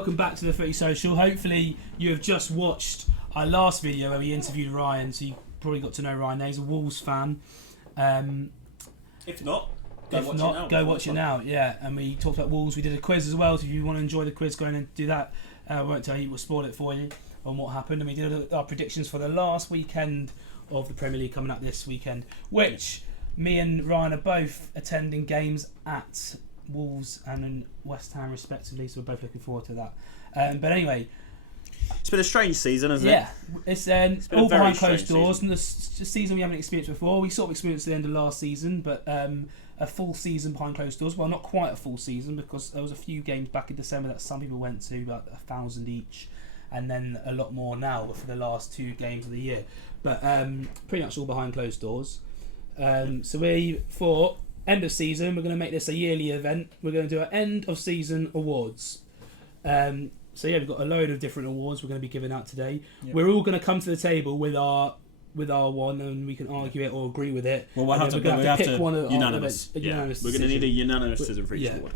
welcome back to the Footy Social. Hopefully you have just watched our last video where we interviewed Ryan, so you probably got to know Ryan. He's a Wolves fan. If not, go watch it now. Yeah, and we talked about Wolves. We did a quiz as well, so if you want to enjoy the quiz, go in and do that. I won't tell you, we'll spoil it for you on what happened. And we did our predictions for the last weekend of the Premier League coming up this weekend, which me and Ryan are both attending games at Wolves and in West Ham respectively, so we're both looking forward to that. But anyway, it's been a strange season, hasn't it? Yeah, it's all behind closed doors, and the season we haven't experienced before. We sort of experienced the end of last season, but a full season behind closed doors. Well, not quite a full season, because there was a few games back in December that some people went to, like 1,000 each, and then a lot more now for the last 2 games of the year. But pretty much all behind closed doors. So we thought, end of season, we're going to make this a yearly event. We're going to do an end of season awards. So yeah, we've got a load of different awards we're going to be giving out today. Yep. We're all going to come to the table with our one, and we can argue it or agree with it. Well, we're going to have to pick one unanimous. Unanimous we're going to need a unanimous decision for each award.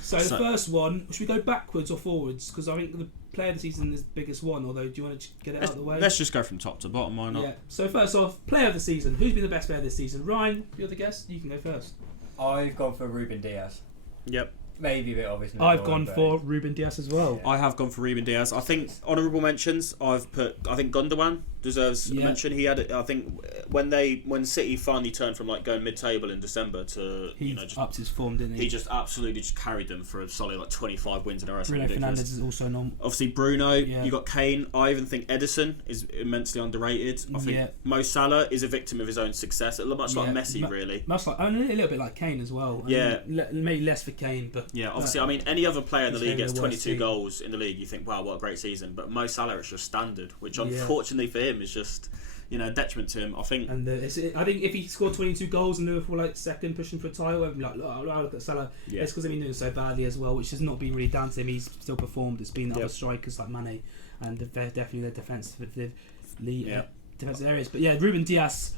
So the first one, should we go backwards or forwards? Because I think the player of the season is the biggest one. Although, do you want to get it out of the way? Let's just go from top to bottom. Why not? Yeah. So first off, player of the season. Who's been the best player this season? Ryan, you're the guest. You can go first. I've gone for Ruben Diaz. Yep. Maybe a bit obvious. I've gone for Ruben Diaz as well. Yeah. I have gone for Ruben Diaz. I think honourable mentions. I think Gundogan deserves a mention. He had. I think when City finally turned from like going mid-table in December to just upped his form, didn't he? He just absolutely just carried them for a solid 25 wins in a row. Bruno Fernandes is also normal. Obviously Bruno. Yeah. You got Kane. I even think Edison is immensely underrated. I think Mo Salah is a victim of his own success. Much like Messi, really. Much like a little bit like Kane as well. Yeah. Maybe less for Kane, but yeah. Obviously, I mean, any other player in the league gets 22 goals in the league, you think, wow, what a great season. But Mo Salah is just standard, which unfortunately for him is just a detriment to him. I think. And I think if he scored 22 goals and Liverpool like second pushing for a title, I'd be like, look at Salah. Yeah. It's because they've been doing so badly as well, which has not been really down to him. He's still performed. It's been other strikers like Mane and definitely the defensive areas. But yeah, Ruben Diaz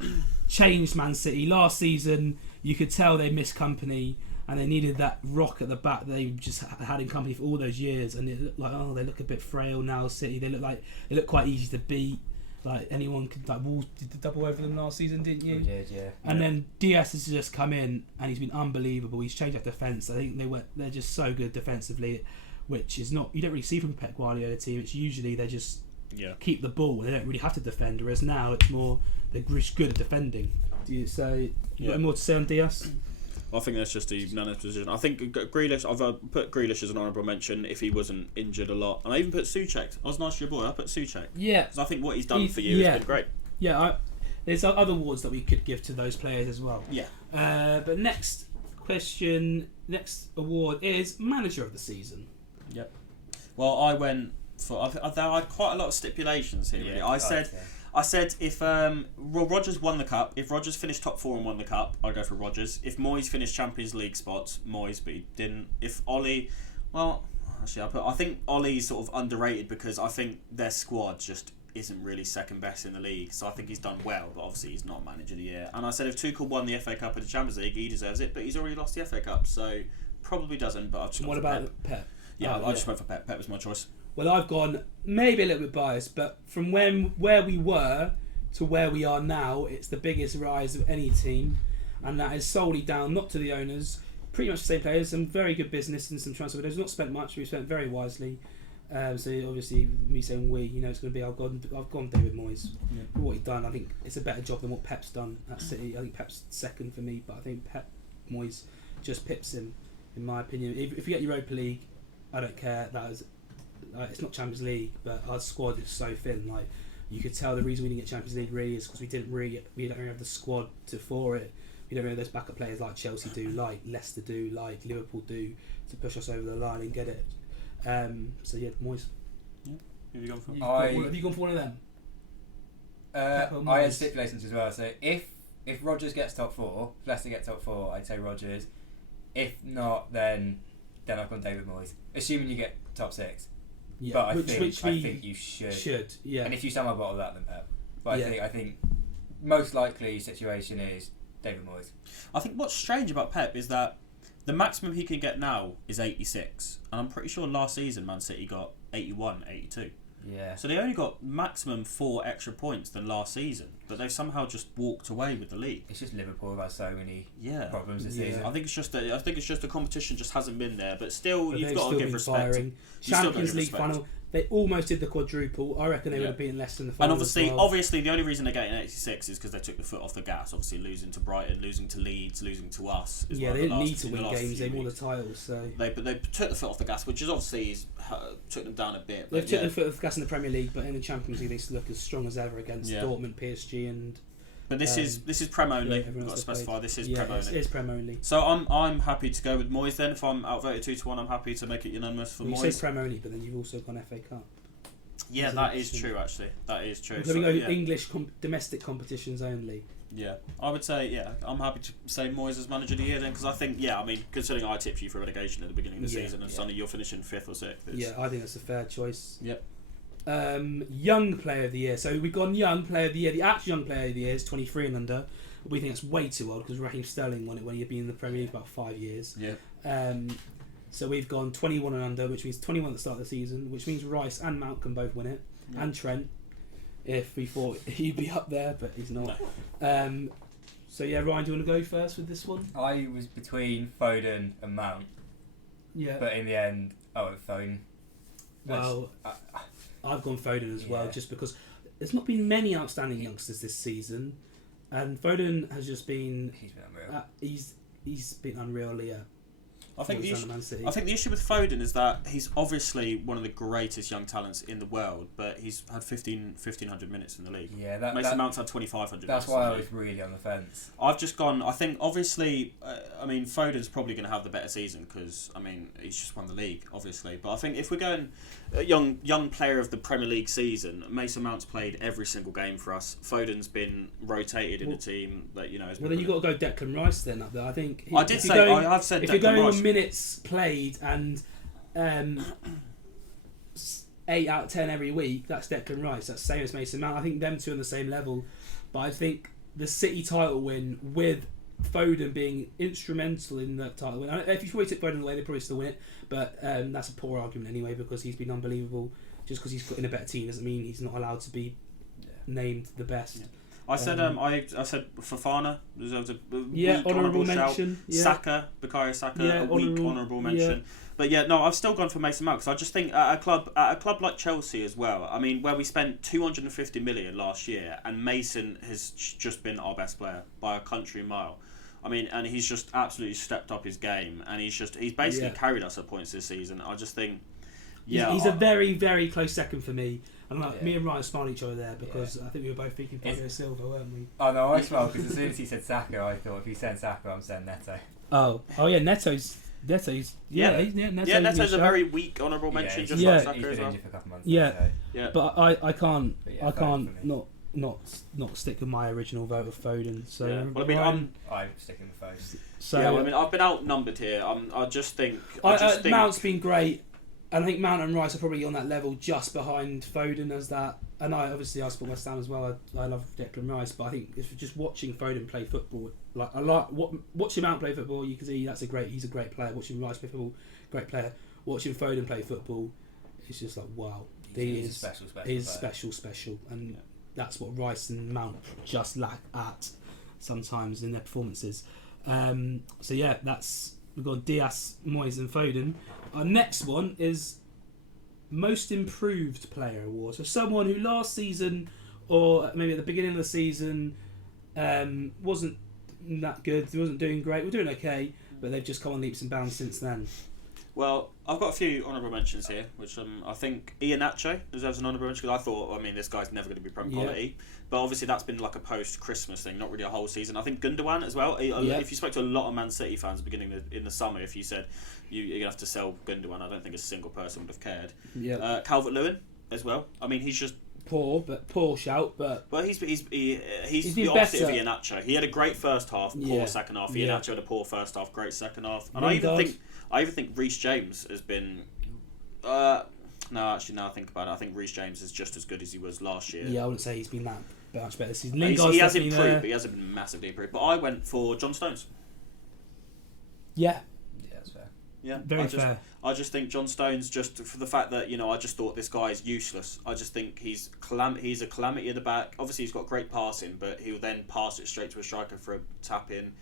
changed Man City last season. You could tell they missed company. And they needed that rock at the back that they just had in company for all those years. And it looked like, they look a bit frail now. City, they look quite easy to beat. Like anyone could, like Wolves did the double over them last season, didn't you? We did, yeah. And then Diaz has just come in and he's been unbelievable. He's changed that defence. I think they're just so good defensively, which is not you don't really see from Pep Guardiola team. It's usually they just keep the ball. They don't really have to defend. Whereas now it's more they're just good at defending. Do you say you got more to say on Diaz? I think that's just a unanimous decision. I think Grealish, I've put Grealish as an honourable mention if he wasn't injured a lot. And I even put Souček. I was nice to your boy. I put Souček. Yeah. Because I think what he's done for you has been great. Yeah, there's other awards that we could give to those players as well. Yeah. But next award is Manager of the Season. Yep. Well, I went for... I had quite a lot of stipulations here, really. I said if Rodgers won the cup, if Rodgers finished top 4 and won the cup, I'd go for Rodgers. If Moyes finished Champions League spots, Moyes, but he didn't. If Ollie, well, actually, I think Ollie's sort of underrated because I think their squad just isn't really second best in the league. So I think he's done well, but obviously he's not Manager of the Year. And I said if Tuchel won the FA Cup and the Champions League, he deserves it, but he's already lost the FA Cup, so probably doesn't. But I've just what about Pep? Yeah, I just went for Pep. Pep was my choice. Well, I've gone maybe a little bit biased, but from where we were to where we are now, it's the biggest rise of any team, and that is solely down not to the owners, pretty much the same players, some very good business and some transfer windows. Not spent much, we've spent very wisely. So obviously, me saying it's going to be I've gone David Moyes. Yeah. For what he's done, I think it's a better job than what Pep's done at City. I think Pep's second for me, but I think Moyes just pips him, in my opinion. If you get Europa League, I don't care. It's not Champions League, but our squad is so thin. Like you could tell, the reason we didn't get Champions League really is because we don't really have the squad for it. We don't really have those backup players like Chelsea do, like Leicester do, like Liverpool do to push us over the line and get it. So yeah, Moyes. Yeah. Who have you gone for? Have you gone for one of them? I had stipulations as well. So if Rodgers gets top 4, if Leicester get top 4, I'd say Rodgers. If not, then I've gone David Moyes. Assuming you get top 6. Yeah, but I think you should. Yeah. And if you somehow bottle that, then Pep. But I think most likely situation is David Moyes. I think what's strange about Pep is that The maximum he can get now is 86, and I'm pretty sure last season Man City got 81, 82. Yeah. So they only got maximum 4 extra points than last season, but they've somehow just walked away with the league. It's just Liverpool have had so many problems this Yeah. season. I think it's just the competition just hasn't been there, but still But you've they've got to still give been respect. firing. You've still got to Champions give League respect. final. They almost did the quadruple. I reckon they would have been less than the final. And obviously, as well. obviously, the only reason they're getting 86 is because they took the foot off the gas. Obviously, losing to Brighton, losing to Leeds, losing to us. As Yeah, well they the didn't last- need to in the win last games. few They won the weeks. titles. So They took the foot off the gas, which is obviously took them down a bit. they've But took the foot off the gas in the Premier League, but in the Champions League they still look as strong as ever against Yeah. Dortmund, PSG, and But this is Prem only. everyone We've got to else they specify played. this is Yeah, Prem only. it is Prem only. So I'm happy to go with Moyes then. If I'm outvoted 2-1, I'm happy to make it unanimous for Well, you Moyes. say Prem only, but then you've also gone FA Cup. Yeah, Isn't that it? is true. Actually, that is true. So we go yeah. English domestic competitions only. Yeah, I would say I'm happy to say Moyes as manager of the year then, because I think considering I tipped you for relegation at the beginning of the season and suddenly you're finishing 5th or 6th. Yeah, I think that's a fair choice. Yep. Young player of the year. So we've gone young player of the year. The actual young player of the year is 23 and under. We think that's way too old because Raheem Sterling won it when he'd been in the Premier League about 5 years. Yeah. So we've gone 21 and under, which means 21 at the start of the season, which means Rice and Mount can both win it, and Trent, if we thought he'd be up there, but he's not. No. So yeah, Ryan, do you want to go first with this one? I was between Foden and Mount, Yeah. but in the end, I went Foden. Well, I've gone Foden as well, just because there's not been many outstanding youngsters this season, and Foden has just been. He's been unreal. He's been unreal, yeah. I think the Man City. issue with Foden is that he's obviously one of the greatest young talents in the world, but he's had 1,500 minutes in the league. Yeah, Mason Mount's had 2,500 That's minutes why in I the was league. really on the fence. I've just gone. I think obviously, Foden's probably going to have the better season because he's just won the league, obviously. But I think if we're going young player of the Premier League season, Mason Mount's played every single game for us. Foden's been rotated in the team, but has Well, been then you've got to go Declan Rice then up there. I think. I've said if Declan you're going Rice. on minutes played and 8 out of 10 every week, that's Declan Rice. That's the same as Mason Mount. I think them two on the same level. But I think the City title win with Foden being instrumental in that title win. If you probably took Foden away, they probably still win it. But that's a poor argument anyway because he's been unbelievable. Just because he's got in a better team doesn't mean he's not allowed to be named the best. Yeah. I said I said Fofana deserves a weak honourable shout. mention. Yeah. Saka, Bukayo Saka, a weak honourable mention. Yeah. But I've still gone for Mason Mount because I just think at a club like Chelsea as well. Where we spent 250 million last year, and Mason has just been our best player by a country mile. And he's just absolutely stepped up his game, and he's basically carried us at points this season. I just think, he's a very, very close second for me. And me and Ryan smiled at each other there because I think we were both thinking Fabio Silva, weren't we? Oh no, I smiled because as soon as he said Saka, I thought if he said Saka, I'm saying Neto. Oh yeah, Neto's Neto's Neto's a very weak honourable mention, just like Saka he's been as well. injured for a couple of months. Yeah. But I can't Foden for me. not stick with my original vote of Foden. So I'm sticking with Foden. So I've been outnumbered here. I just think Mount's been great. And I think Mount and Rice are probably on that level just behind Foden as that. And I support West Ham as well. I love Declan Rice, but I think if you're just watching Foden play football, watching Mount play football, you can see he's a great player. Watching Rice play football, great player. Watching Foden play football, it's just like wow, He's special, and that's what Rice and Mount just lack at sometimes in their performances. We've got Diaz, Moyes and Foden. Our next one is Most Improved Player Award. So someone who last season, or maybe at the beginning of the season, wasn't that good, wasn't doing great. We're doing okay, but they've just come on leaps and bounds since then. Well, I've got a few honourable mentions here, which I think Iheanacho deserves an honourable mention because I thought, this guy's never going to be Prem quality. But obviously that's been like a post-Christmas thing, not really a whole season. I think Gundogan as well. If you spoke to a lot of Man City fans beginning in the summer, if you said you're going to have to sell Gundogan, I don't think a single person would have cared. Yeah. Calvert-Lewin as well. He's just... Poor shout, but he's the been opposite better. of Iheanacho. He had a great first half, poor second half. Iheanacho had a poor first half, great second half. And I even think Reece James has been. No, actually, now I think about it, I think Reece James is just as good as he was last year. Yeah, I wouldn't say he's been that much better this season. He has improved, but he hasn't been massively improved. But I went for John Stones. Yeah, Yeah, Very fair. I just think John Stones, just for the fact that I just thought this guy is useless. I just think he's a calamity at the back. Obviously, he's got great passing, but he'll then pass it straight to a striker for a tap in.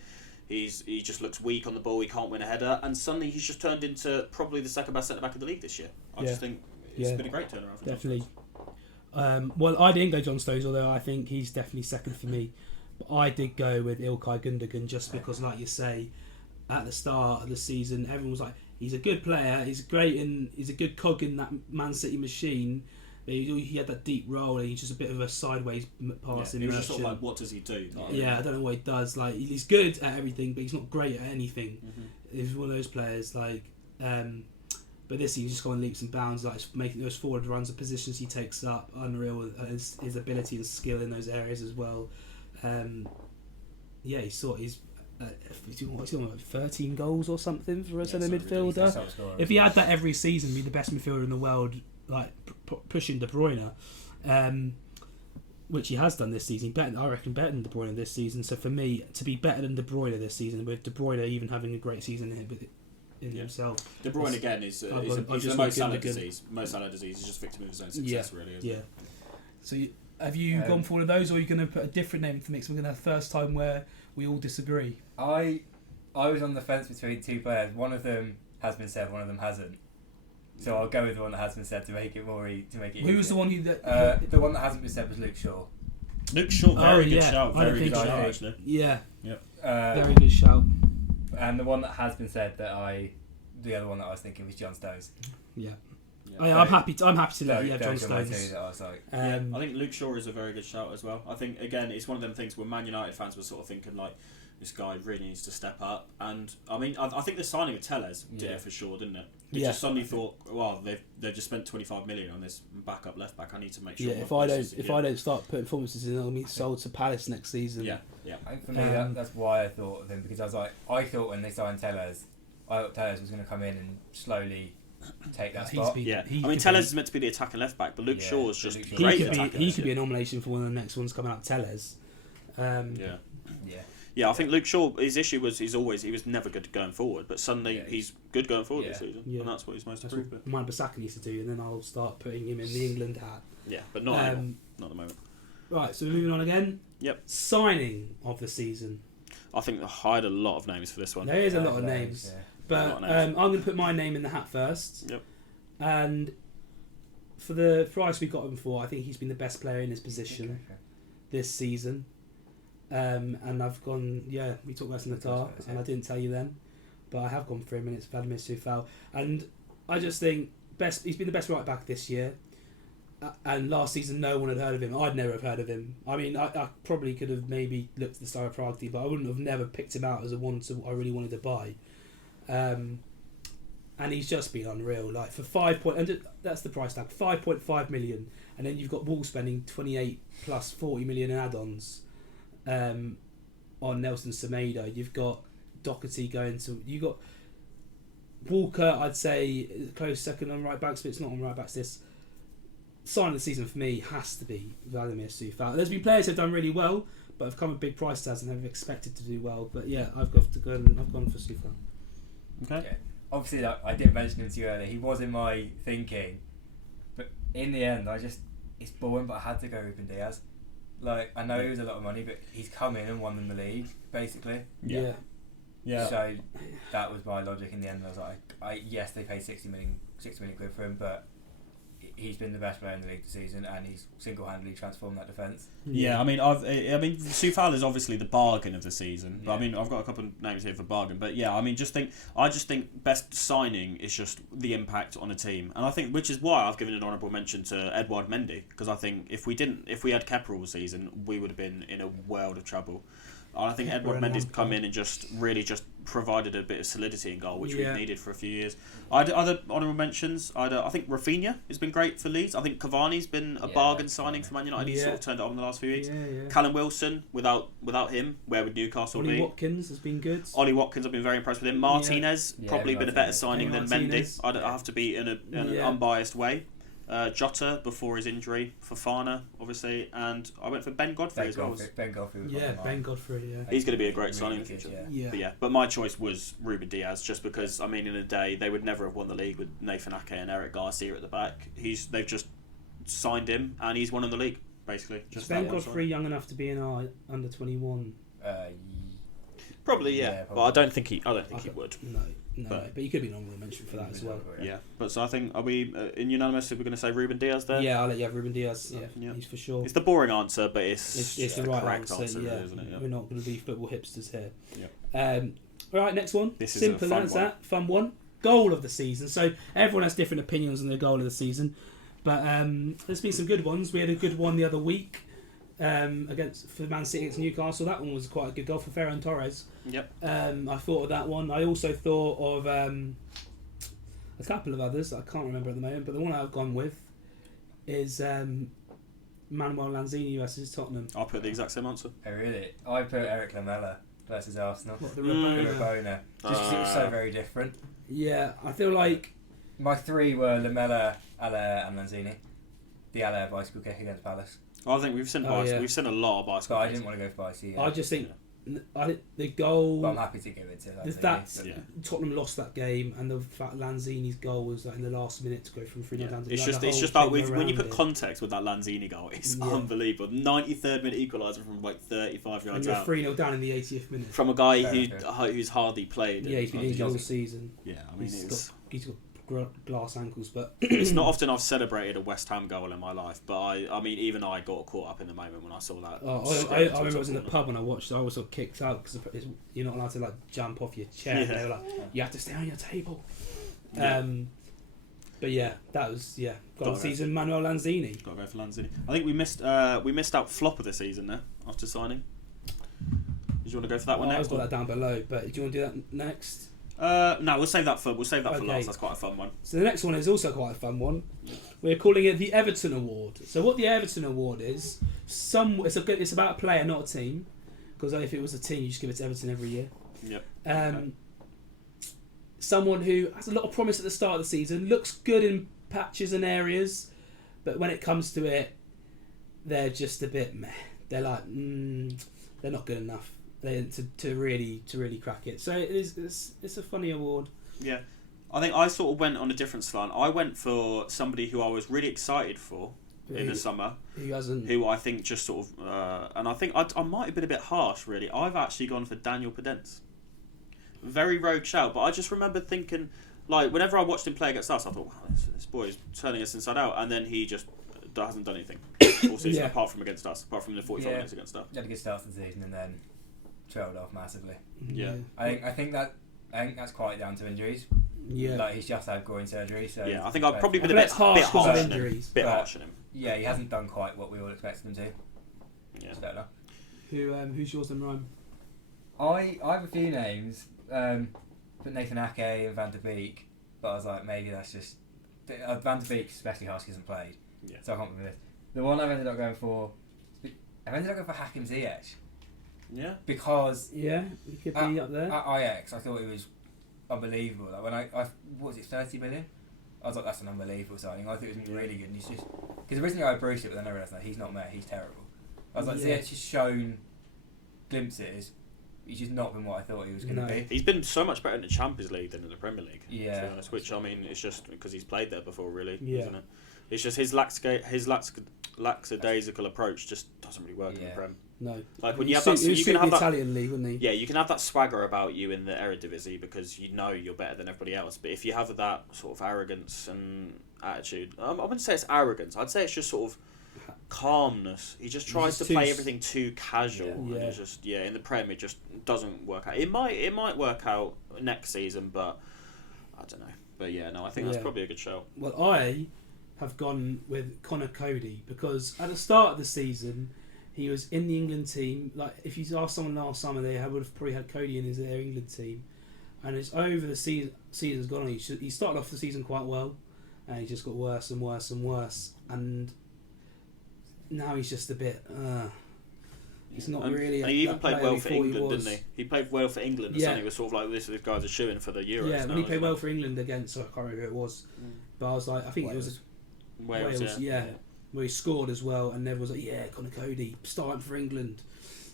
He just looks weak on the ball. He can't win a header, and suddenly he's just turned into probably the second best centre back of the league this year. I just think it's been a great turnaround for definitely. John Stones. Well, I didn't go John Stones, although I think he's definitely second for me. But I did go with Ilkay Gundogan just because, like you say, at the start of the season, everyone was like, he's a good player, he's great, and he's a good cog in that Man City machine. But he had that deep role, and he's just a bit of a sideways passing. He was just sort of like, what does he do? I don't know what he does. Like, he's good at everything, but he's not great at anything. He's one of those players. Like, but this he's just going leaps and bounds, like making those forward runs, the positions he takes up, unreal. His ability and skill in those areas as well. He's what's he on, like 13 goals or something for a centre midfielder. If he had that every season, he'd be the best midfielder in the world, like pushing De Bruyne, which he has done this season. I reckon better than De Bruyne this season. So for me, to be better than De Bruyne this season, with De Bruyne even having a great season in himself. De Bruyne again is the Mo Salah disease. Mo Salah disease is just victim of his own success, really. Isn't it? So have you gone for one of those, or are you going to put a different name to the mix? We're going to have the first time where we all disagree. I was on the fence between two players. One of them has been said, one of them hasn't. So I'll go with the one that has been said to make it Who was the one the one that hasn't been said was Luke Shaw. Luke Shaw, very good shout. Very good shout, actually. Yeah. Yep. Very good shout. And the one that has been said the other one that I was thinking was John Stones. Yeah. I'm happy to let you have John Stones. I think Luke Shaw is a very good shout as well. I think again it's one of them things where Man United fans were sort of thinking like, this guy really needs to step up. And I mean, I think the signing of Tellez did it for sure, didn't it? They just suddenly thought, well, they've just spent 25 million on this backup left back. I need to make sure. Yeah, if I don't start putting performances in, I'll be sold to Palace next season. Yeah. I think for me that's why I thought of him, because I thought when they signed Tellez, I thought Tellez was going to come in and slowly take that spot. I mean, Tellez is meant to be the attacking left back, but Luke Shaw is just great attacking. He could be a nomination for one of the next ones coming out. Tellez. Yeah, I think Luke Shaw, his issue was he was never good going forward, but suddenly he's good going forward this season, and that's what he's most improved with. Mine Bissaka needs to do, and then I'll start putting him in the England hat. Yeah, but not anymore. Not at the moment. Right, so we're moving on again. Yep. Signing of the season. I think I had a lot of names for this one. There is a lot of names. But I'm going to put my name in the hat first. Yep. And for the price we got him for, I think he's been the best player in his position this season. And I've gone, we talked about Natar, and I didn't tell you then, but I have gone for him, and it's Vladimir Coufal. And I just think he's been the best right back this year. And last season, no one had heard of him. I'd never have heard of him. I mean, I probably could have maybe looked at the Star Prague, but I wouldn't have never picked him out as a one I really wanted to buy. And he's just been unreal. Like for that's the price tag, 5.5 million, and then you've got Wolves spending 28 plus 40 million in add-ons on Nelson Semedo. You've got Doherty you got Walker. I'd say close second on right backs, but it's not on right backs. This sign of the season for me has to be Vladimir Coufal. There's been players who've done really well, but have come with big price tags and have expected to do well. But I've gone for Coufal. Okay. Obviously, I did mention him to you earlier. He was in my thinking, but in the end, it's boring. But I had to go Ruben Diaz. Like, I know he was a lot of money, but he's come in and won them the league, basically. Yeah. So that was my logic in the end. I was like, yes, they paid 60 million quid for him, but he's been the best player in the league this season, and he's single-handedly transformed that defence. Yeah, I mean, Coufal is obviously the bargain of the season. But I mean, I've got a couple of names here for bargain. But I mean, I just think best signing is just the impact on a team, and I think which is why I've given an honourable mention to Edouard Mendy, because I think if we had Kepa all season, we would have been in a world of trouble. I think Edouard Mendy's come in and just provided a bit of solidity in goal, which we've needed for a few years. I had other honourable mentions. I think Rafinha has been great for Leeds. I think Cavani's been a bargain signing for Man United. He's sort of turned it on in the last few weeks. Callum Wilson, without him, where would Newcastle be? Ollie Watkins has been good. Ollie Watkins, I've been very impressed with him. Martinez, probably been a better signing than Mendy. I have to be in an unbiased way. Jota before his injury, Fofana obviously, and I went for Ben Godfrey as well. Ben Godfrey was Ben Godfrey. Yeah, he's going to be a great really signing in the good, future. But my choice was Ruben Diaz, just because I mean in a day they would never have won the league with Nathan Ake and Eric Garcia at the back. They've just signed him and he's won in the league basically. Is Ben Godfrey young enough to be in our under 21? Probably, yeah. But I don't think he would. No, but he could be an honorable mention for that as well. Yeah, but so I think, are we in unanimous? We're going to say Ruben Diaz there. Yeah, I'll let you have Ruben Diaz. Yeah, he's for sure. It's the boring answer, but it's the the right correct answer, really, isn't it? Yeah. We're not going to be football hipsters here. Yeah. Right, next one. This is simple a fun as one. that. Fun one. Goal of the season. So everyone has different opinions on the goal of the season, but there's been some good ones. We had a good one the other week for Man City against Newcastle. That one was quite a good goal for Ferran Torres. Yep. I thought of that one. I also thought of a couple of others that I can't remember at the moment, but the one I've gone with is Manuel Lanzini versus Tottenham. I'll put the exact same answer. Oh really? I put Eric Lamela versus Arsenal. What, the The Rabona. Just because it was so very different. Yeah, I feel like My three were Lamela, Allaire and Lanzini. The Allaire bicycle kick against Palace. I think we've seen we've seen a lot of bicycle. But I didn't want to go for bicycle. I just think the goal. But I'm happy to give it to Lanzini. Tottenham lost that game, and the fact Lanzini's goal was like in the last minute to go from 3-0 down to it's just like when you put context with that Lanzini goal, it's unbelievable. 93rd minute equaliser from like 35 yards out. 3-0 down in the 80th minute from a guy who's hardly played. Yeah, he's been injured all season. Yeah, I mean he's got glass ankles, but it's not often I've celebrated a West Ham goal in my life, but I mean even I got caught up in the moment when I saw that. I remember I was in the pub when I watched it. I was sort of kicked out because you're not allowed to like jump off your chair. They were like, you have to stay on your table. But yeah, that was goal of the season. Manuel Lanzini. Got to go for Lanzini. I think we missed out flop of the season there after signing. Did you want to go for that one next? I've got that down below, but do you want to do that next? No, we'll save that for last. That's quite a fun one. So the next one is also quite a fun one. We're calling it the Everton Award. So what the Everton Award is, it's about a player, not a team. Because if it was a team, you just give it to Everton every year. Yep. Someone who has a lot of promise at the start of the season, looks good in patches and areas, but when it comes to it, they're just a bit meh. They're like, they're not good enough. To really crack it. So it's a funny award. Yeah, I think I sort of went on a different slant. I went for somebody who I was really excited for in the summer. Who I think just sort of and I think I might have been a bit harsh really. I've actually gone for Daniel Podence. Very rogue shout, but I just remember thinking like whenever I watched him play against us, I thought, wow, this boy is turning us inside out, and then he just hasn't done anything all season apart from against us, apart from the 45 minutes against us. He had a good start to the season and then trailed off massively. Yeah. I think that's quite down to injuries. Yeah. Like he's just had groin surgery, so I think I've probably been a bit harsh on injuries. Bit harsh on him. Yeah, he hasn't done quite what we all expected him to. Yeah. It's fair enough. Who's yours then, Ryan? I have a few names, but Nathan Ake and Van der Beek, but I was like maybe that's just Van der Beek, especially harsh, hasn't played. Yeah. So I can't remember this. The one I've ended up going for Hakim Ziyech. Yeah. Because he could be up there. At Ajax, I thought it was unbelievable. Like when I what was it, 30 million? I was like, that's an unbelievable signing. I thought it was really good. And he's just because originally I approached it, but then I realised that he's not there. He's terrible. I was like, Ziyech's just shown glimpses. He's just not been what I thought he was going to be. He's been so much better in the Champions League than in the Premier League. Yeah. To be honest, which I mean, it's just because he's played there before, really, isn't it? It's just his lackadaisical approach just doesn't really work in the Prem. No. Like when you have that, you can have that Italian league, wouldn't he? Yeah, you can have that swagger about you in the Eredivisie because you know you're better than everybody else. But if you have that sort of arrogance and attitude, I wouldn't say it's arrogance. I'd say it's just sort of calmness. He just tries to play everything too casual. And it's just in the Prem it just doesn't work out. It might work out next season, but I don't know. But I think that's probably a good shout. Well, I have gone with Connor Cody because at the start of the season he was in the England team. Like if you asked someone last summer, they would have probably had Cody in their England team, and it's over the season's gone on. He started off the season quite well, and he just got worse and worse and worse, and now he's just a bit. He's not really. And he even played well for England, didn't he? He played well for England. And suddenly was sort of like this guy's a shoo-in for the Euros. Yeah, when he played well for England against, I can't remember who it was, but I was like, I think it was Wales, yeah. Where he scored as well, and everyone was like, yeah, Connor Cody, starting for England.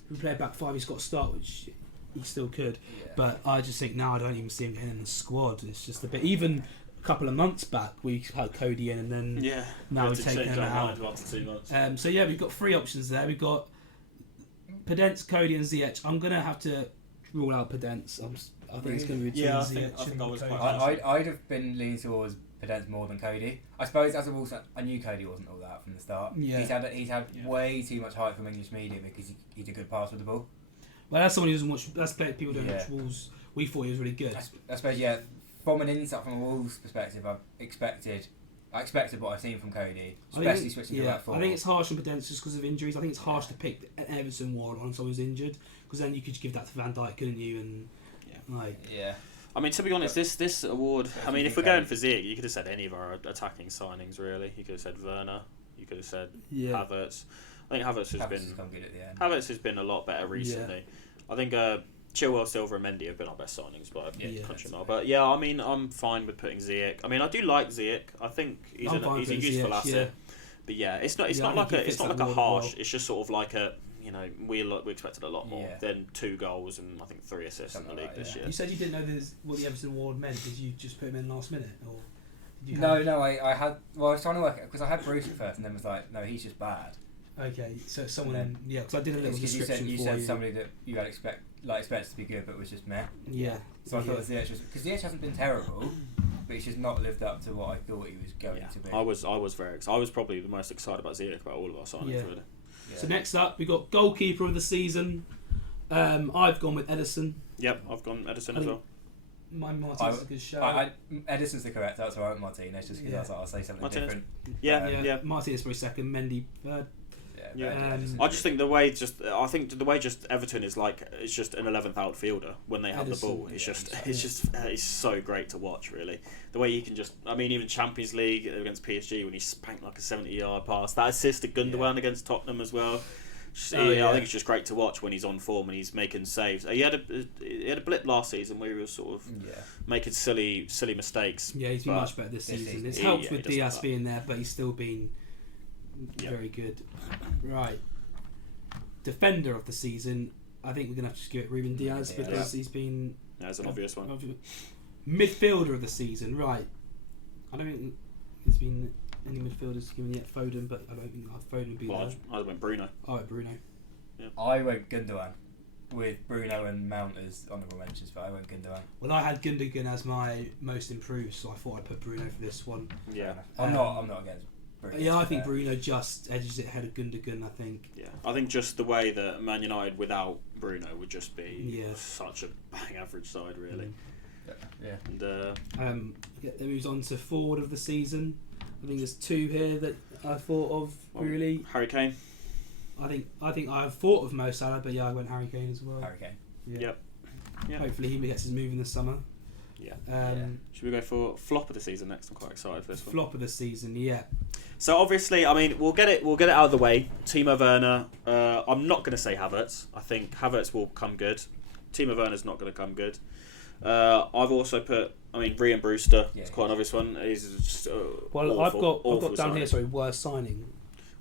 If we play back five, he's got to start, which he still could. Yeah. But I just think now I don't even see him getting in the squad. It's just a bit. Even a couple of months back, we had Cody in, and then now we've taken him out. After 2 months. So yeah, we've got 3 options there. We've got Podence, Cody, and Ziyech. I'm gonna have to rule out Podence. I think it's going to be between Ziyech. I think I was Cody. quite. I'd have been leaning towards Podence more than Cody. I suppose as a Wolves, I knew Cody wasn't all that from the start. Yeah. He's had way too much hype from English media because he's a good passer with the ball. Well, that's someone who doesn't watch. That's people don't watch Wolves. We thought he was really good. I suppose from an insight from a Wolves perspective, I expected what I've seen from Cody, especially switching to that 4. I think it's harsh on Podence just because of injuries. I think it's harsh to pick an Everton ward on someone who's injured because then you could give that to Van Dijk, couldn't you? And I mean, to be honest, this award. I mean, if we're going for Ziyech, you could have said any of our attacking signings. Really, you could have said Werner. You could have said Havertz. I think Havertz has been a lot better recently. I think Chilwell, Silva, and Mendy have been our best signings by a country mile. But yeah, I mean, I'm fine with putting Ziyech. I mean, I do like Ziyech. I think he's a useful asset. Yeah. But yeah, it's not like a harsh. It's just sort of like a. You know, we expected a lot more than 2 goals and I think 3 assists in the league this year. You said you didn't know what the Everton award meant. Did you just put him in last minute, or? Did you I had. Well, I was trying to work it because I had Bruce at first, and then was like, no, he's just bad. Okay, so someone, because I did a little description you said somebody that you had expected to be good, but was just meh. Yeah. So I thought Ziyech because Ziyech hasn't been terrible, but he's just not lived up to what I thought he was going to be. I was very excited. I was probably the most excited about Ziyech about all of our signings really. Yeah. So next up, we've got goalkeeper of the season. I've gone with Edison. Yep, I've gone Edison as well. My Martinez is a good shout. Edison's the correct. That's all right with Martinez, just because I'll say something different. Yeah. Martinez probably second. Mendy third. I just think the way Everton is like it's just an 11th outfielder when they have the ball. It's so great to watch. Really, the way he can even Champions League against PSG when he spanked like a 70-yard pass. That assist to Gundogan against Tottenham as well. I think it's just great to watch when he's on form and he's making saves. He had a blip last season where he was sort of making silly mistakes. Yeah, he's been much better this season. It's helped with Diaz being there, but he's still been very good. Right. Defender of the season, I think we're going to have to just give it Ruben Diaz because he's been... That's an obvious one. Midfielder of the season, right. I don't think there's been any midfielders given yet. Foden, but I don't think Foden would be there. I went Bruno. I went Bruno. Yeah. I went Gundogan with Bruno and Mount as honourable mentions, but I went Gundogan. Well, I had Gundogan as my most improved, so I thought I'd put Bruno for this one. Yeah. I'm not against Bruno. Yeah, I think Bruno just edges it ahead of Gundogan, I think. Yeah, I think just the way that Man United without Bruno would just be such a bang average side, really. Yeah. And that moves on to forward of the season. I think there's 2 here that I thought of really. Harry Kane. I think I've thought of Mo Salah, but I went Harry Kane as well. Harry Kane. Yep. Hopefully he gets his move in the summer. Yeah. Should we go for flop of the season next? I'm quite excited for this one. Flop of the season, yeah. So obviously, I mean, we'll get it out of the way. Timo Werner. I'm not going to say Havertz. I think Havertz will come good. Timo Werner's not going to come good. I've also put. I mean, Ryan Brewster. It's quite an obvious one. He's just I've got down here. Worst signing.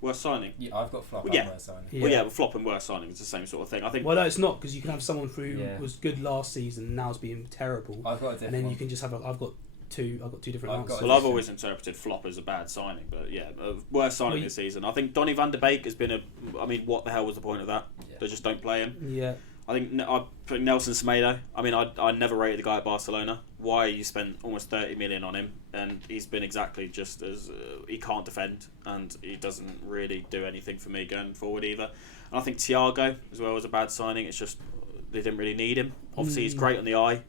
Worst signing. Yeah, I've got flop and worst signing. Yeah. Well, but flop and worst signing is the same sort of thing. I think. Well, no, it's not because you can have someone who was good last season and now's being terrible. I've got a different and then one. you can just have. I've got two different answers. Well, I've always interpreted flop as a bad signing, but worst signing this season. I think Donny van de Beek has been what the hell was the point of that? Yeah. They just don't play him. Yeah. I think I put Nelson Semedo. I mean, I never rated the guy at Barcelona. Why you spent almost 30 million on him, and he's been exactly just as he can't defend, and he doesn't really do anything for me going forward either. And I think Thiago as well was a bad signing. It's just they didn't really need him. Obviously, he's great on the eye.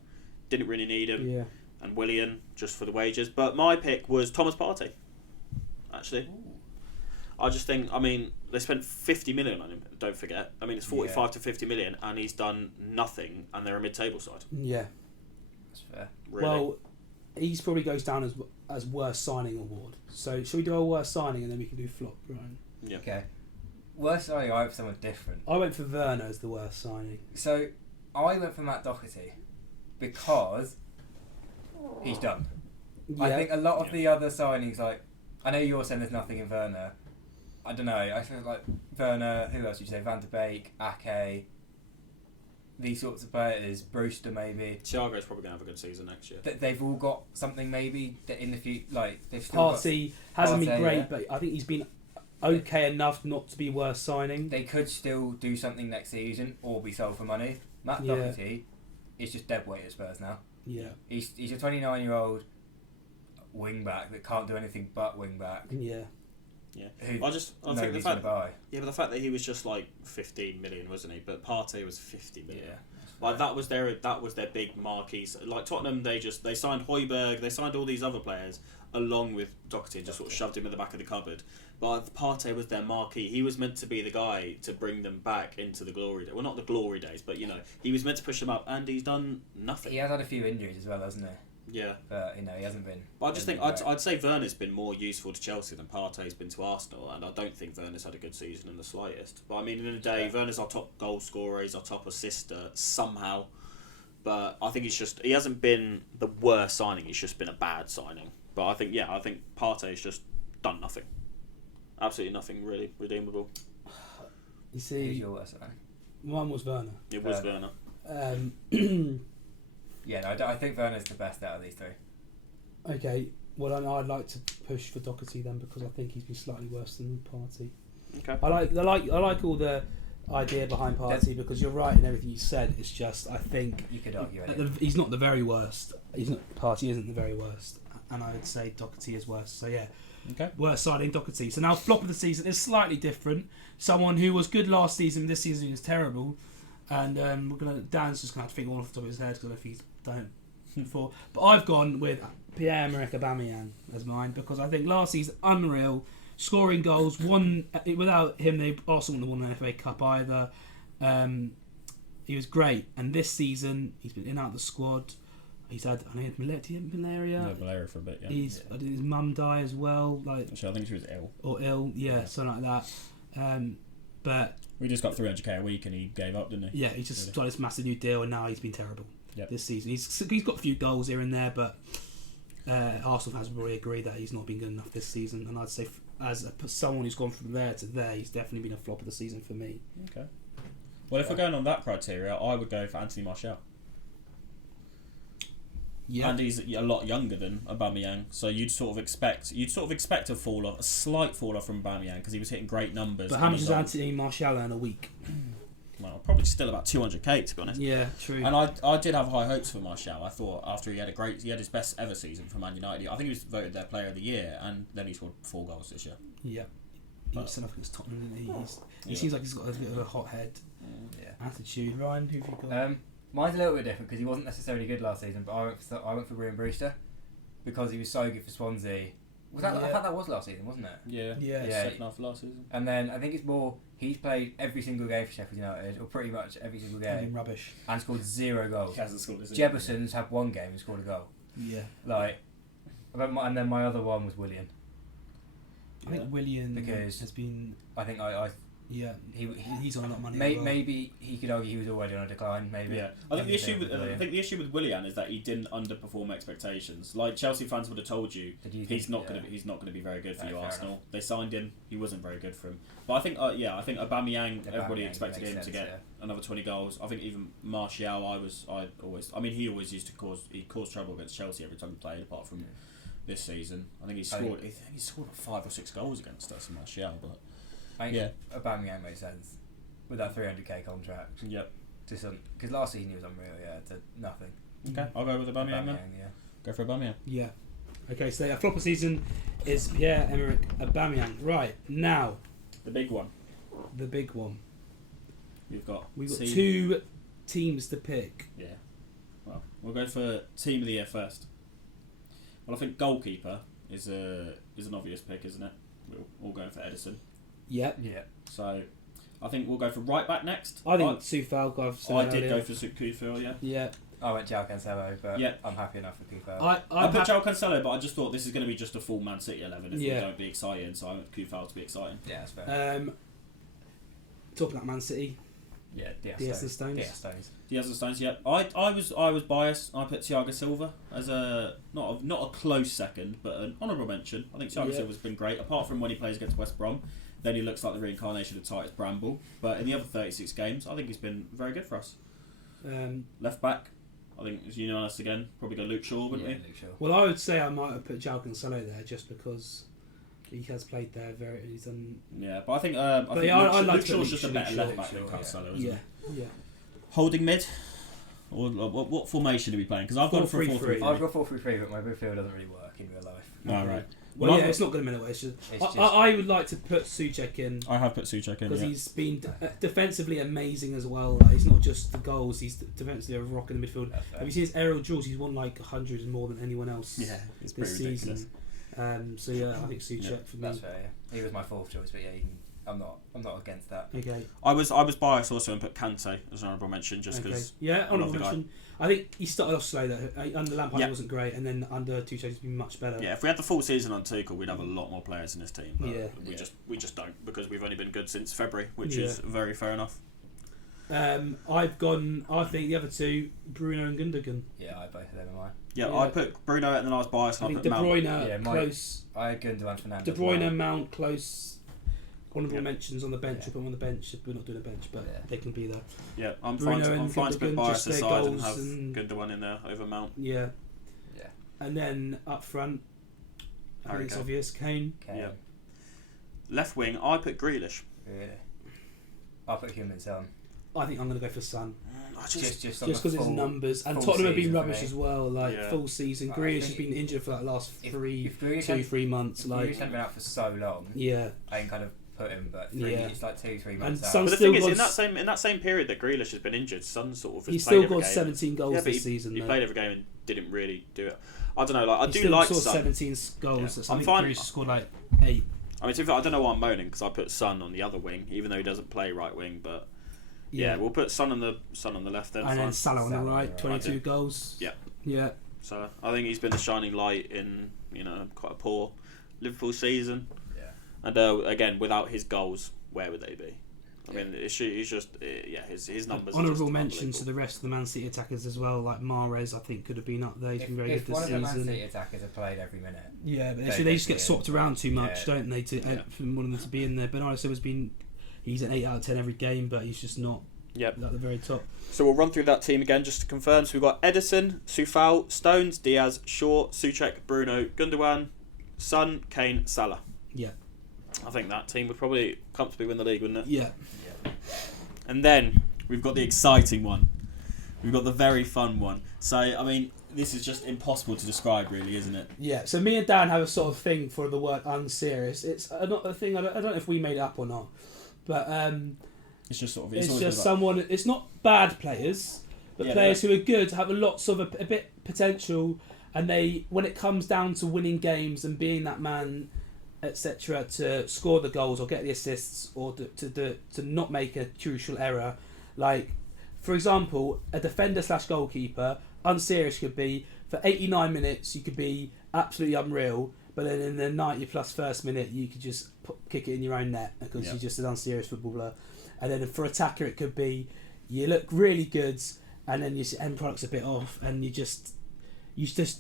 Didn't really need him. Yeah. And Willian just for the wages. But my pick was Thomas Partey. Actually. Ooh. I just think, they spent 50 million on him, don't forget. I mean, it's 45 to 50 million, and he's done nothing, and they're a mid-table side. Yeah. That's fair. Really? Well, he probably goes down as worst signing award. So, should we do our worst signing, and then we can do flop, Brian? Yeah. Okay. Worst signing, I went for someone different. I went for Werner as the worst signing. So, I went for Matt Doherty, because he's done. Yeah. I think a lot of the other signings, like I know you're saying there's nothing in Werner. I don't know. I feel like Werner. Who else would you say? Van de Beek, Ake. These sorts of players, Brewster maybe. Thiago's probably gonna have a good season next year. They've all got something maybe that in the future. Like they've still Partey hasn't been Partey, great, yeah. but I think he's been okay enough not to be worth signing. They could still do something next season or be sold for money. Matt Yeah. Doherty is just dead weight at Spurs now. Yeah, He's a 29-year-old wing back that can't do anything but wing back. yeah. Yeah, Who I think the nobody's fact, gonna buy. yeah, but the fact that he was just like 15 million, wasn't he? But Partey was 50 million. Yeah. Like that was their big marquee. Like Tottenham, they signed Højbjerg, they signed all these other players along with Doherty and just sort of shoved him in the back of the cupboard. But Partey was their marquee. He was meant to be the guy to bring them back into the glory days. Well, not the glory days, but you know, he was meant to push them up, and he's done nothing. He has had a few injuries as well, hasn't he? Yeah. But you know, he hasn't been. But I just think great. I'd say Werner's been more useful to Chelsea than Partey's been to Arsenal, and I don't think Werner's had a good season in the slightest. But I mean, in the day, Werner's our top goal scorer, he's our top assister somehow. But I think he hasn't been the worst signing. He's just been a bad signing. But I think Partey's just done nothing. Absolutely nothing really redeemable. You Who's see, your worst signing? one was Werner. It was Werner. Yeah, no, I think Werner's the best out of these three. Okay, well, I'd like to push for Doherty then because I think he's been slightly worse than Partey. Okay. I like all the idea behind Partey because you're right in everything you said. It's just I think You could argue it. he's not the very worst. Partey isn't the very worst, and I would say Doherty is worse. So yeah, Okay. worst signing Doherty. So now flop of the season is slightly different. Someone who was good last season, this season is terrible, and Dan's just gonna have to think all off the top of his head because I don't know if he's done it before. But I've gone with Pierre-Emerick Aubameyang as mine because I think last season unreal. Scoring goals, without him, Arsenal wouldn't have won the FA Cup either. He was great, and this season he's been in and out of the squad. He's had malaria. No, malaria for a bit, yeah. I think his mum died as well, Actually, I think she was ill. or ill, something like that. But We just got 300k a week and he gave up, didn't he? yeah, he's just got this massive new deal, and now he's been terrible Yep. this season. He's got a few goals here and there, but Arsenal has probably agreed that he's not been good enough this season, and I'd say someone who's gone from there to there, he's definitely been a flop of the season for me. Okay. Well, if we're going on that criteria, I would go for Anthony Martial. Yeah, And he's a lot younger than Aubameyang, so you'd sort of expect a slight fall off from Aubameyang because he was hitting great numbers. but how much and does he's Anthony Martial earn a week? well, probably still about 200k to be honest. Yeah, true. And I did have high hopes for Martial. I thought after he had his best ever season for Man United. I think he was voted their player of the year, and then he scored 4 goals this year. Yeah, he's set up against Tottenham, isn't he? He seems like he's got a bit of a hot head Yeah. attitude. Ryan, who've you got? Mine's a little bit different because he wasn't necessarily good last season, but I went for Ryan Brewster because he was so good for Swansea. I thought that was last season, wasn't it? Yeah. Yeah. Second half of last season. And then I think it's more he's played every single game for Sheffield United, or pretty much every single game, Rubbish. and scored 0 goals. He hasn't scored this Jefferson's had 1 game and scored a goal. Yeah, And then my other one was Willian. I think Willian Because has been. I think I He's on a lot of money. as well. maybe he could argue he was already on a decline. Maybe. Yeah, I think the issue with Willian is that he didn't underperform expectations. Like Chelsea fans would have told you, he's not going to be very good for you, Arsenal. Enough. They signed him, he wasn't very good for him. But I think Aubameyang, everybody expected him to get another 20 goals. I think even Martial, he always used to cause trouble against Chelsea every time he played, apart from this season. I think he scored 5 or 6 goals against us, Martial, but. I think Aubameyang makes sense with that 300k contract. Yep. Because last season he was unreal. Yeah, to nothing. Okay, I'll go with Aubameyang then. Yeah. Go for Aubameyang. Yeah. Okay, so our flop of season is Pierre-Emerick Aubameyang. Right now, The big one. the big one. We've got 2 teams to pick. Yeah. Well, we'll go for team of the year first. Well, I think goalkeeper is an obvious pick, isn't it? We're all going for Edison. Yep. Yeah. So, I think we'll go for right back next. I think Soufal. I did go for Kufil, yeah. Yeah. I went João Cancelo, but Yeah. I'm happy enough with Kufel. I put João Cancelo, but I just thought this is going to be just a full Man City 11 if we Yeah. don't be exciting, so I want Kufil to be exciting. Yeah, that's fair. Talking about Man City, Yeah, Diaz and Stones. Diaz and Stones. Yeah, I was biased. I put Thiago Silva as a not a close second, but an honourable mention. I think Thiago Silva's been great, apart from when he plays against West Brom. Then he looks like the reincarnation of Titus Bramble. But in the other 36 games, I think he's been very good for us. Left back, I think it's unanimous again. Probably go Luke Shaw, wouldn't we? Luke Shaw. Well, I would say I might have put João Cancelo there just because he has played there. He's done. Yeah, but I think Luke Shaw's just a better left back than Cancelo, isn't he? Yeah. Holding mid, or what formation are we playing? Because I've gone for a 4-3-3. I've got 4-3-3, but my midfield doesn't really work in real life. Oh, right. Well, it's not going to minute. It's just I would like to put Souček in. I have put Souček in because he's been defensively amazing as well. Like, he's not just the goals; he's defensively a rock in the midfield. Have you seen his aerial duels? He's won like 100 more than anyone else. Yeah, it's this pretty ridiculous. Season. So yeah, I think Souček for me. That's fair. Yeah. He was my fourth choice, but yeah, I'm not against that. Okay. I was biased also and put Kante as an honourable mention just because. Yeah, honourable mention. I think he started off slow though. Under Lampard he wasn't great, and then under Tuchel he's been much better. Yeah, if we had the full season on Tuchel, we'd have a lot more players in this team. But we just don't, because we've only been good since February, which is very fair enough. I think the other two, Bruno and Gundogan. Yeah, I both of them are mine. Yeah, I put Bruno and then I was biased and I put De Bruyne Mount. close. I had Gundogan, Fernandes. De Bruyne, Mount close. Honourable mentions on the bench. We'll put them on the bench. We're not doing a bench, but they can be there. Yeah, I'm fine to put bias aside and have Gundogan in there over Mount. Yeah. And then up front, I think it's obvious, Kane. Yeah. Left wing, I put Grealish. Really? I'll put Heung-min Son. I think I'm going to go for Son. Just because it's numbers, and Tottenham have been rubbish as well. Like full season, Grealish has been injured for like the last 3 months. Like Grealish hadn't been out for so long. Yeah, I can kind of put him, but it's like 2-3 months out. But the thing is, in that same period that Grealish has been injured, Son sort of he's still got 17 goals this season. He played every game and didn't really do it. I don't know. Like I do like Son. 17 goals. Yeah. I'm fine. Grealish scored like 8. I mean, I don't know why I'm moaning because I put Son on the other wing, even though he doesn't play right wing, but. Yeah, we'll put Son on the left then. And then Salah on the right, 22 goals. Yeah. So I think he's been a shining light in quite a poor Liverpool season. Yeah. And again, without his goals, where would they be? I mean, he's just his numbers. Honourable mentions to the rest of the Man City attackers as well. Like Mahrez, I think could have been up there. He's been very good this season. If one of the Man City attackers have played every minute. Yeah, but they just get swapped around too much, don't they? For one of them to be in there. Bernardo Silva's been. He's an 8 out of 10 every game, but he's just not at the very top. So we'll run through that team again just to confirm. So we've got Ederson, Soufal, Stones, Diaz, Shaw, Souček, Bruno, Gundogan, Son, Kane, Salah. Yeah. I think that team would probably comfortably win the league, wouldn't it? Yeah. And then we've got the exciting one. We've got the very fun one. So, I mean, this is just impossible to describe, really, isn't it? Yeah, so me and Dan have a sort of thing for the word unserious. It's not a thing, I don't know if we made it up or not. But it's just sort of it's just someone. It's not bad players, but players who are good, have lots of a bit potential, and they when it comes down to winning games and being that man, etc., to score the goals or get the assists or to not make a crucial error. Like for example, a defender / goalkeeper, unserious could be for 89 minutes. You could be absolutely unreal. But then in the 90 plus first minute, you could just kick it in your own net because you're just an unserious footballer. And then for attacker, it could be you look really good, and then your end product's a bit off, and you just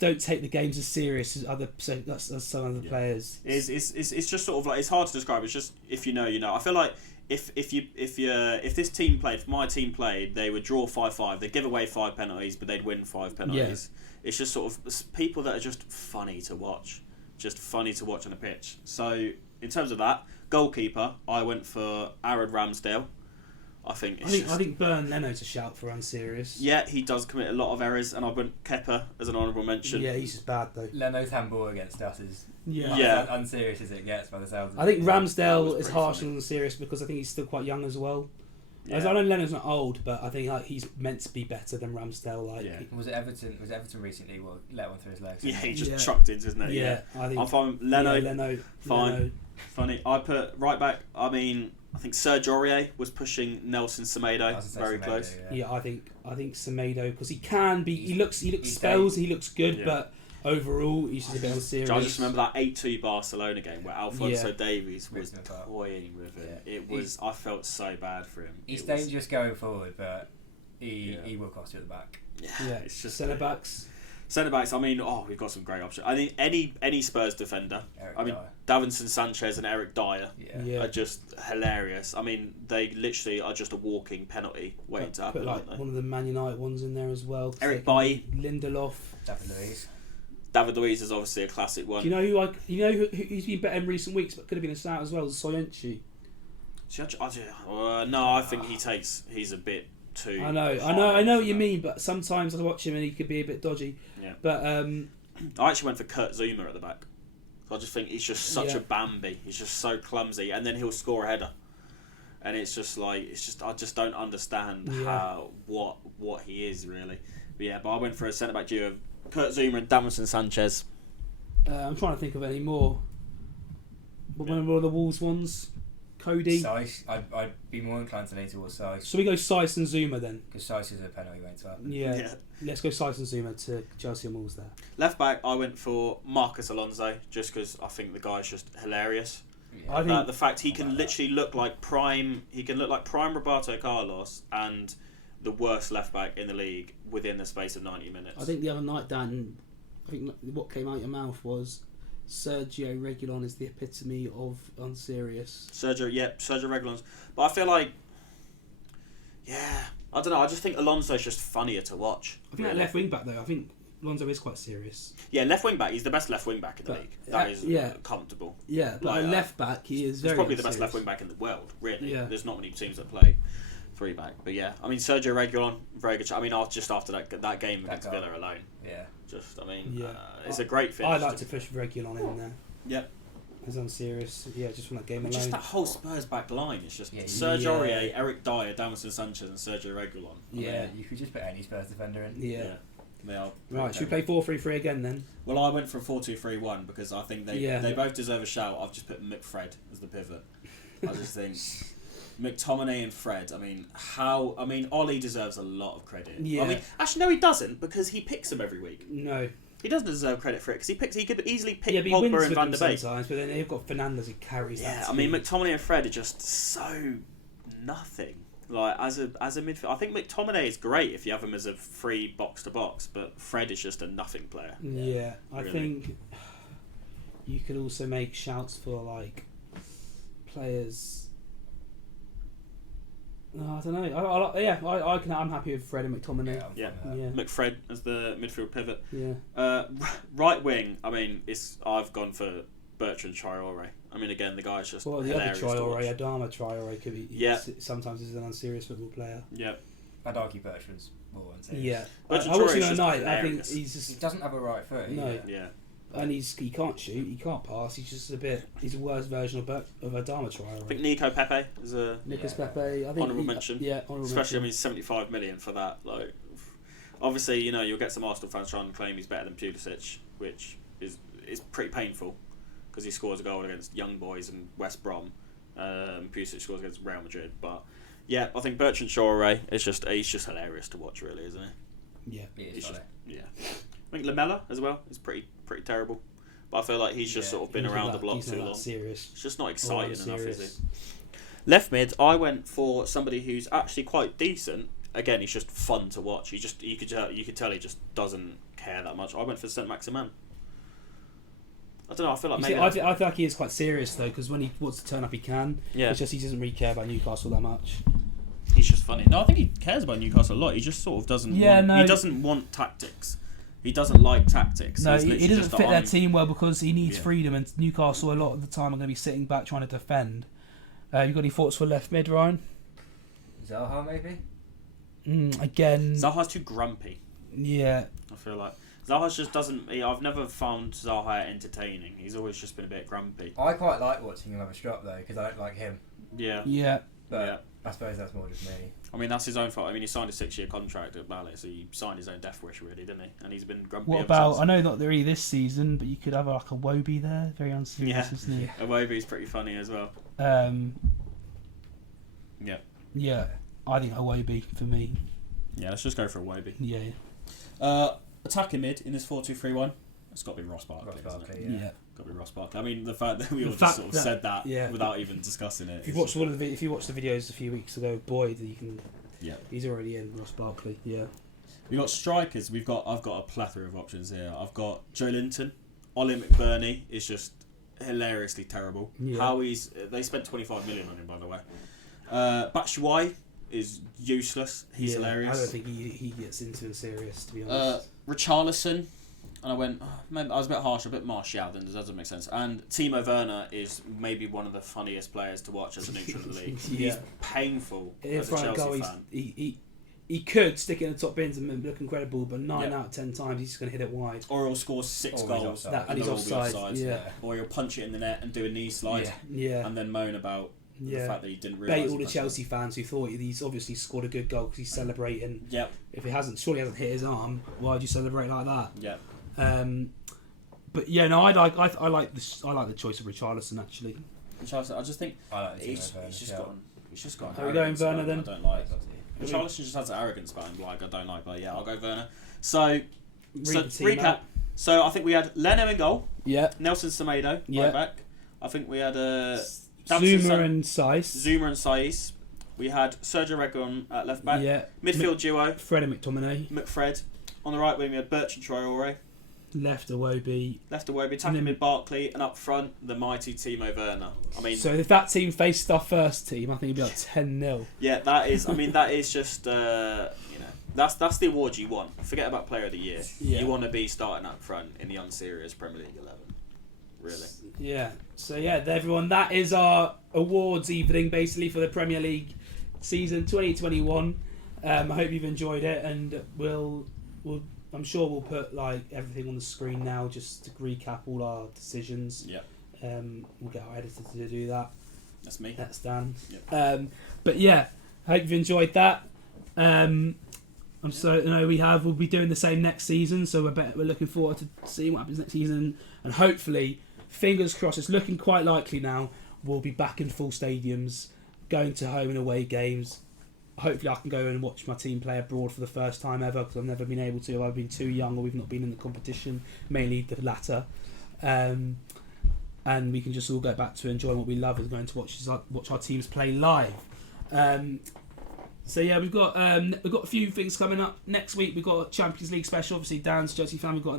don't take the games as serious as some other players. It's just sort of like it's hard to describe. It's just if you know, you know. I feel like if this team played, if my team played, they would draw 5-5. They'd give away 5 penalties, but they'd win 5 penalties. Yeah. It's just sort of people that are just funny to watch. Just funny to watch on a pitch. So in terms of that, goalkeeper, I went for Aaron Ramsdale. I think Bern Leno's a shout for unserious. Yeah, he does commit a lot of errors, and I went Kepa as an honourable mention. Yeah, he's just bad though. Leno's handball against us is unserious as it gets by the sounds of it. I think Ramsdale is harsh and unserious because I think he's still quite young as well. Yeah. I know Leno's not old, but I think he's meant to be better than Ramsdale. Was it Everton recently? Well, let one through his legs. Yeah, he just chucked it, isn't it? Yeah, I think. I'm fine. Leno, fine. Leno. Funny. I put right back. I think Serge Aurier was pushing Nelson Semedo very close. Yeah, I think Semedo because he can be. He looks spells. He looks good, but overall, he's just a bit unserious. I just remember that 8-2 Barcelona game where Alphonso Yeah. Davies was toying with him. Yeah. It was. I felt so bad for him. He's It was- dangerous going forward, but he Yeah. will cost you at the back. Yeah, it's just centre backs. Centre backs. I mean, we've got some great options. I think any Spurs defender. Eric I mean, Dyer. Davinson Sanchez and Eric Dyer Yeah. are just hilarious. I mean, they literally are just a walking penalty waiting to happen. Put like aren't they? one of the Man United ones in there as well. Eric Bailly. Lindelof. David Luiz. David Luiz is obviously a classic one. Do you know who's been better in recent weeks, but could have been a shout as well? Soyuncu. No, I think he's a bit too. I know what you mean, but sometimes I watch him and he could be a bit dodgy. Yeah. But I actually went for Kurt Zuma at the back. I just think he's just such a Bambi. He's just so clumsy, and then he'll score a header. And it's just like I just don't understand what he is really. But I went for a centre back duo of Kurt Zuma and Davinson Sanchez. I'm trying to think of any more. But when were the Wolves ones? Cody. Sice. I'd be more inclined to lean towards Sice. So we go Sice and Zuma then. Because Sice is a penalty waiting to happen. Yeah. Let's go Sice and Zuma to Chelsea and Wolves there. Left back, I went for Marcus Alonso just because I think the guy's just hilarious. Yeah. I think The fact he can literally look like prime. He can look like prime Roberto Carlos and the worst left back in the league within the space of 90 minutes. I think the other night, Dan, what came out your mouth was Sergio Reguilon is the epitome of unserious. Sergio Reguilon's. But I feel like, I don't know. I just think Alonso's just funnier to watch. I think that left wing back though. I think Alonso is quite serious. Yeah, left wing back. He's the best left wing back in the league. That is comfortable. Yeah, but Like, a left back, he is He's very. probably the unserious. best left wing back in the world. Really, Yeah. There's not many teams that play three back. But yeah, I mean Sergio Reguilon, very good. I mean, just after that game against Villa alone, Yeah. it's a great finish. I like to push Reguilon in there. Yep. As unserious, just from that game alone. Just that whole Spurs back line. It's just Serge Yeah. Aurier, Eric Dyer, Davinson Sanchez, and Sergio Reguilon. Yeah, you could just put any Spurs defender in. Yeah. They are Right, should we play 4-3-3 again then? Well, I went for a 4-2-3-1 because I think they both deserve a shout. I've just put McFred as the pivot. I just think McTominay and Fred. I mean, Ollie deserves a lot of credit. Yeah. I mean, actually, no, he doesn't because he picks them every week. No. He doesn't deserve credit for it because he could easily pick But he Pogba wins and with Van them der Beek. sometimes, but then they've got Fernandes who carries that. Yeah, I mean, McTominay and Fred are just so nothing. Like as a midfield, I think McTominay is great if you have him as a free box to box, but Fred is just a nothing player. Yeah, I Really. think you could also make shouts for like players. I don't know. I'm happy with Fred and McTominay. Yeah. Yeah. McFred as the midfield pivot. Yeah. Right wing. I mean, I've gone for Bertrand Traore. I mean, again, the guy's just Well, the other hilarious to Traore, watch. Adama Traore, could be. Yeah. Sometimes is an unserious football player. Yeah. I'd argue Bertrand's more unserious. Yeah. Bertrand I watched Traore him is at just night. I think hilarious. he's He just. doesn't have a right foot. No. either. Yeah. And he can't shoot, he can't pass. He's just he's a worse version of Adama Traore. I think Nico Pepe is a Nicolas Yeah. Pepe. I think honourable mention. Yeah, honourable Especially, I mention. mean, 75 million for that. Like, obviously, you'll get some Arsenal fans trying to claim he's better than Pulisic, which is pretty painful because he scores a goal against Young Boys and West Brom. Pulisic scores against Real Madrid, but yeah, I think Bertrand Traore he's just hilarious to watch, really, isn't he? Yeah. He is He's funny. I think Lamella as well is pretty terrible, but I feel like he's just sort of been He's around not the block he's too not long. that serious. It's just not exciting enough, is Serious. he? Left mid, I went for somebody who's actually quite decent. Again, he's just fun to watch. You could tell he just doesn't care that much. I went for Saint Maximin. I don't know. I feel like You maybe see, I feel like he is quite serious though, because when he wants to turn up, he can. Yeah. It's just he doesn't really care about Newcastle that much. he's just funny. No, I think he cares about Newcastle a lot. He just sort of doesn't. Yeah, want, no. He doesn't want tactics. He doesn't like tactics. No, He's he literally doesn't just fit their I'm- team well because he needs Yeah. freedom, and Newcastle a lot of the time are going to be sitting back trying to defend. You got any thoughts for left mid, Ryan? Zaha maybe? Again, Zaha's too grumpy. yeah. I feel like Zaha just doesn't. I've never found Zaha entertaining. He's always just been a bit grumpy. I quite like watching him have a strop though, because I don't like him. Yeah. Yeah. But Yeah. I suppose that's more just me. I mean, that's his own fault. I mean, he signed a 6-year contract at Ballet, so he signed his own death wish, really, didn't he? And he's been grumpy What ever about? since. I know not really this season, but you could have like a Wobie there. Very unserious, Yeah. isn't he? Iwobi's pretty funny as well. Yeah. Yeah. I think Iwobi for me. Yeah, let's just go for Iwobi. Yeah. Attacking mid in this 4-2-3-1. It's got to be Ross Barkley. Yeah. Got to be Ross Barkley. I mean, the fact that we all The just fact sort of that- said that yeah. without even discussing it. If you watched if you watched the videos a few weeks ago, Boyd, you can. Yeah. He's already in Ross Barkley. Yeah. We've got strikers. I've got a plethora of options here. I've got Joe Linton. Ollie McBurney is just hilariously terrible. Yeah. They spent 25 million on him, by the way. Batshuayi is useless. He's hilarious. I don't think he gets into it serious, to be honest. Richarlison, and I went, maybe I was a bit harsh, a bit Martial, then that doesn't make sense. And Timo Werner is maybe one of the funniest players to watch as a neutral in the league. Yeah. He's painful In as a front of Chelsea goal, fan. he could stick it in the top bins and look incredible, but 9 Yeah. out of 10 times he's just going to hit it wide. Or he'll score 6 Or he's goals offside. And he's they'll all be offside. Yeah. Or he'll punch it in the net and do a knee slide Yeah. and then moan about the fact that he didn't realise. Bait all the that's Chelsea fans who thought he's obviously scored a good goal because he's celebrating. Yep. If he hasn't, surely hasn't hit his arm. Why would you celebrate like that? Yep. But yeah, no, I like the choice of Richarlison actually. Richarlison, I just think I like the he's Timo Werner, just got an Are we going arrogance Werner about him then? I don't like. Yeah. Richarlison just has an arrogance about him, like I don't like. But yeah, I'll go Werner. So Read the team recap. out. So I think we had Leno in goal, Yeah. Nelson Semedo Yeah. right back. I think we had Zuma and Saiss. Zuma and Saiss. We had Sergio Reguilon at left back. Yeah. Midfield duo Fred and McTominay. McFred. On the right wing we had Bertrand Traore. Left Iwobi. Left away we attacking then- mid Barkley, and up front the mighty Timo Werner. I mean, So if that team faced our first team, I think it'd be like 10-0. yeah, that is. I mean, that is just that's the award you want. Forget about Player of the Year. Yeah. You want to be starting up front in the unserious Premier League 11. Really. Yeah. So yeah, everyone, that is our awards evening basically for the Premier League season 2021. I hope you've enjoyed it, and I'm sure we'll put like everything on the screen now just to recap all our decisions. Yeah. We'll get our editor to do that. That's me. That's Dan. Yep. But yeah, I hope you've enjoyed that. We'll be doing the same next season, so we're looking forward to seeing what happens next season, and hopefully, fingers crossed, it's looking quite likely now we'll be back in full stadiums, going to home and away games. Hopefully I can go and watch my team play abroad for the first time ever, because I've never been able to. I've been too young, or we've not been in the competition, mainly the latter. And we can just all go back to enjoying what we love, is going to watch our teams play live. So yeah, we've got a few things coming up next week. We've got a Champions League special. Obviously, Dan's Chelsea fan. We've got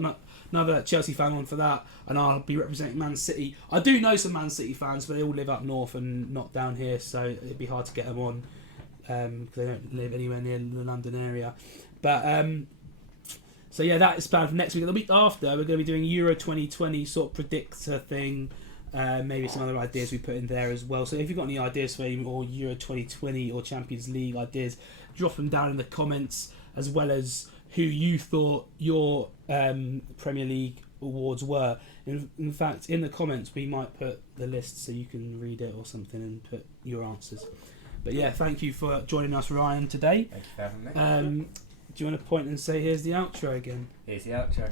another Chelsea fan on for that, and I'll be representing Man City. I do know some Man City fans, but they all live up north and not down here, so it'd be hard to get them on because they don't live anywhere near the London area. But so yeah, that is planned for next week. The week after, we're going to be doing Euro 2020 sort of predictor thing. Maybe some other ideas we put in there as well. So if you've got any ideas for or Euro 2020 or Champions League ideas, drop them down in the comments, as well as who you thought your Premier League awards were. In fact, in the comments we might put the list so you can read it or something and put your answers. But yeah, thank you for joining us, Ryan, today. Thank you for having me. Do you want to point and say here's the outro again? Here's the outro.